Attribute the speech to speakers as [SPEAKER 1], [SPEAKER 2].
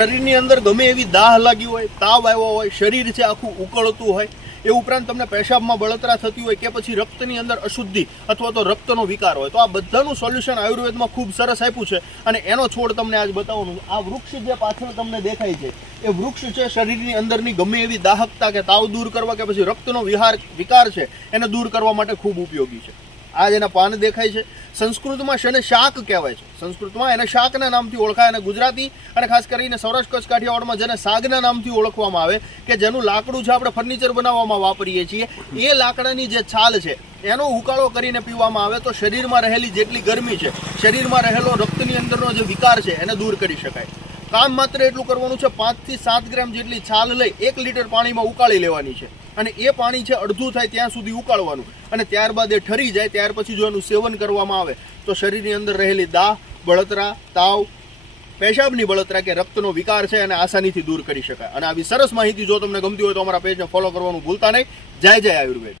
[SPEAKER 1] શરીરની અંદર ગમે એવી દાહ લાગી હોય, તાવ આવ્યો હોય, શરીર છે આખું ઉકળતું હોય, એ ઉપરાંત તમને પેશાબમાં બળતરા થતી હોય કે પછી રક્તની અંદર અશુદ્ધિ અથવા તો રક્તનો વિકાર હોય. તો આ બધાનું સોલ્યુશન આયુર્વેદમાં ખૂબ સરસ આપ્યું છે અને એનો છોડ તમને આજ બતાવવાનું આ વૃક્ષ જે પાછળ તમને દેખાય છે, એ વૃક્ષ છે શરીરની અંદરની ગમે એવી દાહકતા કે તાવ દૂર કરવા કે પછી રક્તનો વિહાર, વિકાર છે, એને દૂર કરવા માટે ખૂબ ઉપયોગી છે. આ જેના પાન દેખાય છે. સંસ્કૃતમાં શેને શાક કહેવાય છે. સંસ્કૃતમાં એને શાકના નામથી ઓળખાય અને ગુજરાતી અને ખાસ કરીને સૌરાષ્ટ્ર કચ્છ કાઠિયાવાડમાં જેને સાગના નામથી ઓળખવામાં આવે કે જેનું લાકડું છે આપણે ફર્નિચર બનાવવામાં વાપરીએ છીએ, એ લાકડાની જે છાલ છે, એનો ઉકાળો કરીને પીવામાં આવે તો શરીરમાં રહેલી જેટલી ગરમી છે, શરીરમાં રહેલો રક્તની અંદરનો જે વિકાર છે એને દૂર કરી શકાય. કામ માત્ર એટલું કરવાનું છે, પાંચથી સાત ગ્રામ જેટલી છાલ લઈ એક લીટર પાણીમાં ઉકાળી લેવાની છે. અને એ પાણી છે, અડધું થાય ત્યાં સુધી ઉકાળવાનું. અને ત્યારબાદ એ ઠરી જાય, ત્યાર પછી જો એનું સેવન કરવામાં આવે, તો શરીરની અંદર રહેલી દાહ, બળતરા, તાવ, પેશાબની બળતરા કે રક્તનો વિકાર છે અને આસાનીથી દૂર કરી શકાય. અને આવી સરસ માહિતી જો તમને ગમતી હોય તો અમારા પેજને ફોલો કરવાનું ભૂલતા નહીં. જય જય આયુર્વેદ.